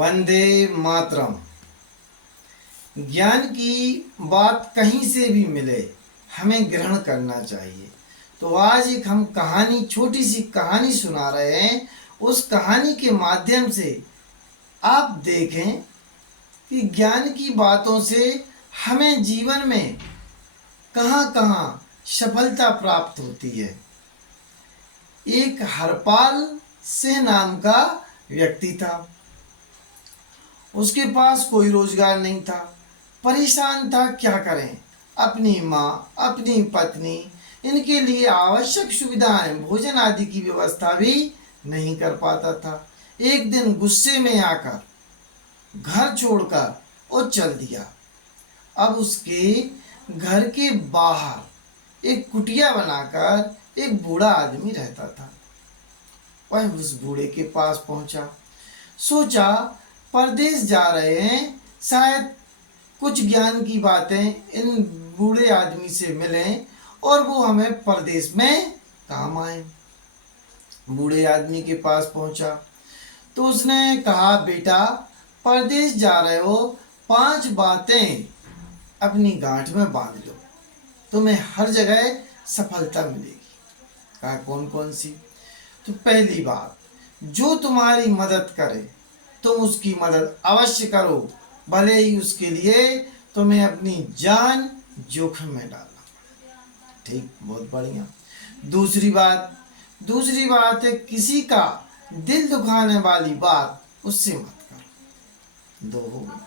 वंदे मातरम। ज्ञान की बात कहीं से भी मिले हमें ग्रहण करना चाहिए। तो आज एक हम कहानी, छोटी सी कहानी सुना रहे हैं। उस कहानी के माध्यम से आप देखें कि ज्ञान की बातों से हमें जीवन में कहाँ कहाँ सफलता प्राप्त होती है। एक हरपाल सिंह नाम का व्यक्ति था। उसके पास कोई रोजगार नहीं था, परेशान था, क्या करें। अपनी माँ, अपनी पत्नी, इनके लिए आवश्यक सुविधाएं, भोजन आदि की व्यवस्था भी नहीं कर पाता था। एक दिन गुस्से में आकर घर छोड़कर वो चल दिया। अब उसके घर के बाहर एक कुटिया बनाकर एक बूढ़ा आदमी रहता था। वह उस बूढ़े के पास पहुंचा। सोचा परदेश जा रहे हैं, शायद कुछ ज्ञान की बातें इन बूढ़े आदमी से मिलें और वो हमें परदेश में काम आए। बूढ़े आदमी के पास पहुंचा तो उसने कहा, बेटा परदेश जा रहे हो, 5 बातें अपनी गांठ में बांध लो, तुम्हें हर जगह सफलता मिलेगी। कहा कौन कौन सी? तो पहली बात, जो तुम्हारी मदद करे तुम उसकी मदद अवश्य करो, भले ही उसके लिए तुम्हें अपनी जान जोखिम में डालना। ठीक, बहुत बढ़िया। दूसरी बात है, किसी का दिल दुखाने वाली बात उससे मत करो। 2 हो गई।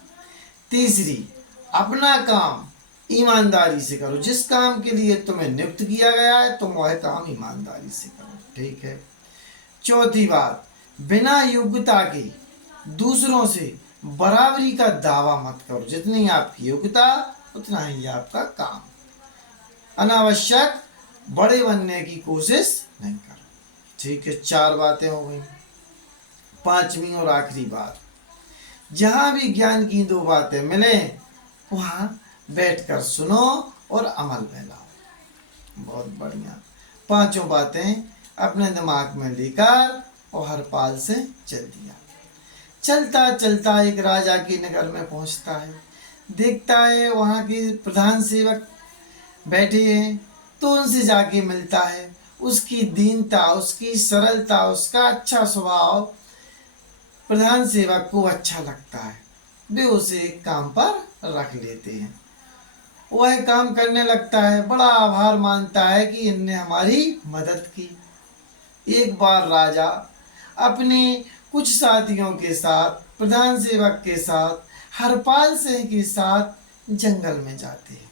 तीसरी, अपना काम ईमानदारी से करो। जिस काम के लिए तुम्हें नियुक्त किया गया है तुम वह काम ईमानदारी से करो। ठीक है। चौथी बात, बिना योग्यता के दूसरों से बराबरी का दावा मत करो। जितनी आपकी योग्यता उतना ही आपका काम। अनावश्यक बड़े बनने की कोशिश नहीं करो। ठीक है, 4 बातें हो गई। 5वीं और आखिरी बात, जहां भी ज्ञान की 2 बातें मिले वहां बैठकर सुनो और अमल में लाओ। बहुत बढ़िया। 5 बातें अपने दिमाग में लेकर और हरपाल से चल दिया। चलता चलता एक राजा के नगर में पहुंचता है। देखता है वहाँ के प्रधान सेवक बैठे हैं तो उनसे जाके मिलता है। उसकी दीनता, उसकी सरलता, उसका अच्छा स्वभाव प्रधान सेवक को अच्छा लगता है। वे उसे काम पर रख लेते हैं। वह काम करने लगता है, बड़ा आभार मानता है कि इनने हमारी मदद की। एक बार राजा अपने कुछ साथियों के साथ, प्रधान सेवक के साथ, हरपाल सिंह के साथ जंगल में जाते हैं।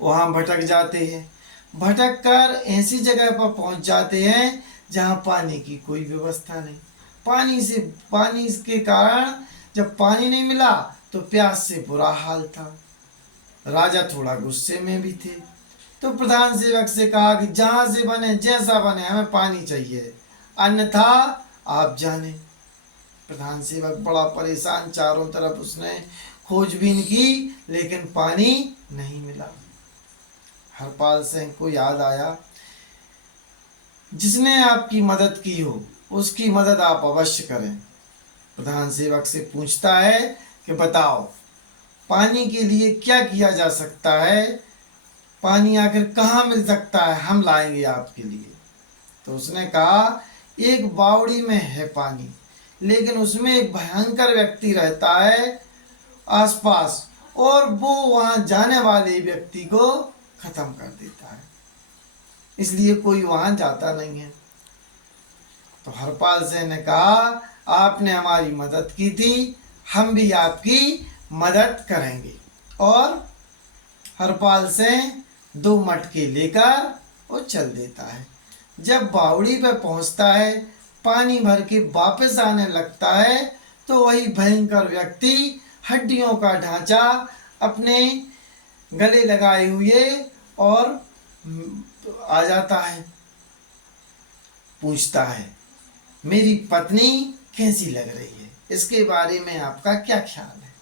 वहां भटक जाते हैं। भटक कर ऐसी जगह पर पहुंच जाते हैं जहां पानी की कोई व्यवस्था नहीं। पानी के कारण जब पानी नहीं मिला तो प्यास से बुरा हाल था। राजा थोड़ा गुस्से में भी थे तो प्रधान सेवक से कहा कि जहां से बने, जैसा बने, हमें पानी चाहिए, अन्यथा आप जाने। प्रधान सेवक बड़ा परेशान, चारों तरफ उसने खोजबीन की लेकिन पानी नहीं मिला। हरपाल सिंह को याद आया, जिसने आपकी मदद की हो उसकी मदद आप अवश्य करें। प्रधान सेवक से पूछता है कि बताओ पानी के लिए क्या किया जा सकता है, पानी आखिर कहाँ मिल सकता है, हम लाएंगे आपके लिए। तो उसने कहा, एक बावड़ी में है पानी, लेकिन उसमें एक भयंकर व्यक्ति रहता है आसपास और वो वहां जाने वाले व्यक्ति को खत्म कर देता है, इसलिए कोई वहां जाता नहीं है। तो हरपाल सिंह ने कहा, आपने हमारी मदद की थी, हम भी आपकी मदद करेंगे। और हरपाल सिंह 2 मटके लेकर वो चल देता है। जब बावड़ी पे पहुंचता है, पानी भर के वापस आने लगता है तो वही भयंकर व्यक्ति हड्डियों का ढांचा अपने गले लगाए हुए और आ जाता है। पूछता है, मेरी पत्नी कैसी लग रही है, इसके बारे में आपका क्या ख्याल है?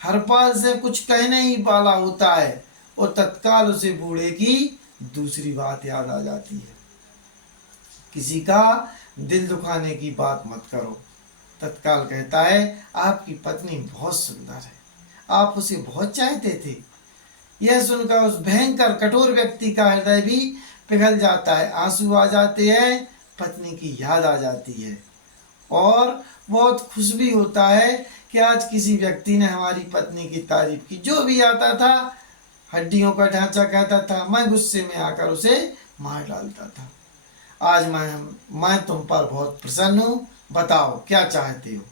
हरपाल से कुछ कहने ही वाला होता है और तत्काल उसे बूढ़े की दूसरी बात याद आ जाती है, किसी का दिल दुखाने की बात मत करो, तत्काल कहता है, आपकी पत्नी बहुत सुंदर है, आप उसे बहुत चाहते थे। यह सुनकर उस भयंकर कठोर व्यक्ति का हृदय भी पिघल जाता है, आंसू आ जाते हैं, पत्नी की याद आ जाती है और बहुत खुश भी होता है कि आज किसी व्यक्ति ने हमारी पत्नी की तारीफ की। जो भी आता था हड्डियों का ढांचा कहता था, मैं गुस्से में आकर उसे मार डालता था। आज मैं तुम पर बहुत प्रसन्न हूँ, बताओ क्या चाहते हो।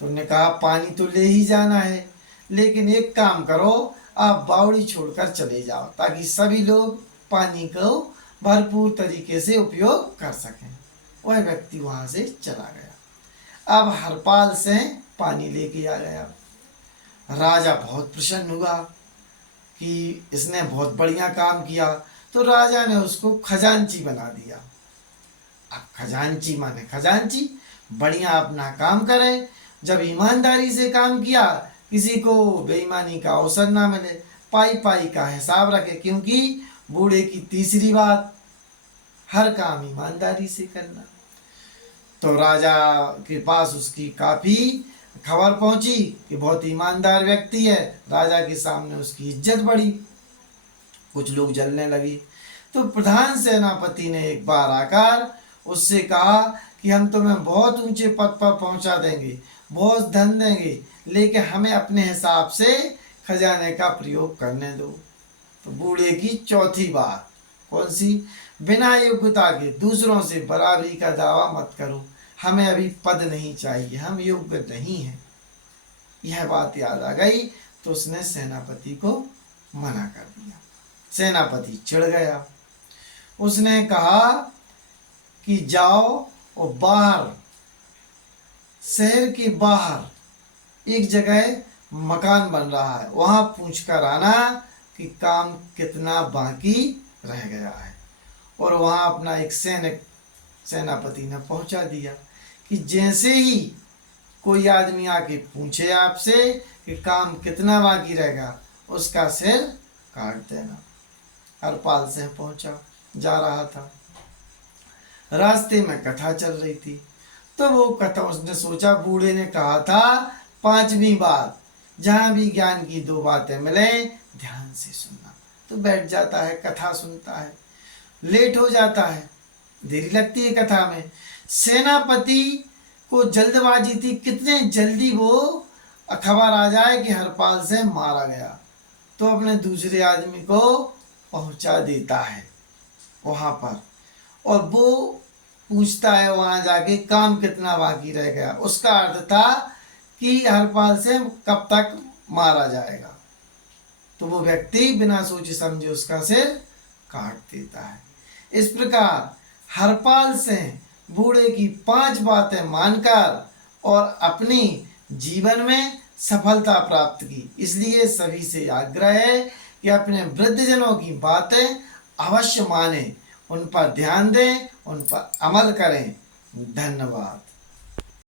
तो उन्होंने कहा, पानी तो ले ही जाना है, लेकिन एक काम करो, आप बावड़ी छोड़कर चले जाओ ताकि सभी लोग पानी को भरपूर तरीके से उपयोग कर सकें। वह व्यक्ति वहां से चला गया। अब हरपाल से पानी लेके आ गया। राजा बहुत प्रसन्न हुआ कि इसने बहुत बढ़िया काम किया, तो राजा ने उसको खजांची बना दिया। अब खजांची माने खजांची, बढ़िया अपना काम करे, जब ईमानदारी से काम किया, किसी को बेईमानी का अवसर ना मिले, पाई पाई का हिसाब रखे, क्योंकि बूढ़े की तीसरी बात, हर काम ईमानदारी से करना। तो राजा के पास उसकी काफी खबर पहुंची कि बहुत ईमानदार व्यक्ति है। राजा के सामने उसकी इज्जत बढ़ी, कुछ लोग जलने लगे। तो प्रधान सेनापति ने एक बार आकर उससे कहा कि हम तुम्हें बहुत ऊंचे पद पर पहुंचा देंगे, बहुत धन देंगे, लेकिन हमें अपने हिसाब से खजाने का प्रयोग करने दो। तो बूढ़े की चौथी बात कौन सी? बिना योग्यता के दूसरों से बराबरी का दावा मत करो, हमें अभी पद नहीं चाहिए, हम योग्य नहीं हैं। यह बात याद आ गई तो उसने सेनापति को मना कर दिया। सेनापति चिढ़ गया। उसने कहा कि जाओ और बाहर, शहर के बाहर एक जगह मकान बन रहा है, वहां पूछ कर आना कि काम कितना बाकी रह गया है। और वहां अपना एक सैनिक सेनापति ने पहुंचा दिया कि जैसे ही कोई आदमी आके पूछे आपसे कि काम कितना बाकी रहेगा, उसका सिर काट देना। हरपाल सिंह पहुंचा, जा रहा था, रास्ते में कथा चल रही थी। तो वो कथा उसने सोचा, बूढ़े ने कहा था पांचवी बात, जहां भी ज्ञान की दो बातें मिले ध्यान से सुनना। तो बैठ जाता है, कथा सुनता है, लेट हो जाता है, देरी लगती है कथा में। सेनापति को जल्दबाजी थी, कितने जल्दी वो खबर आ जाए कि हरपाल से मारा गया, तो अपने दूसरे आदमी को पहुंचा देता है वहां पर, और वो पूछता है वहां जाके काम कितना बाकी रह गया। उसका अर्थ था कि हरपाल से कब तक मारा जाएगा। तो वो व्यक्ति बिना सोचे समझे उसका सिर काट देता है। इस प्रकार हरपाल सिंह बूढ़े की 5 बातें मानकर और अपनी जीवन में सफलता प्राप्त की। इसलिए सभी से आग्रह है कि अपने वृद्धजनों की बातें अवश्य मानें, उन पर ध्यान दें, उन पर अमल करें। धन्यवाद।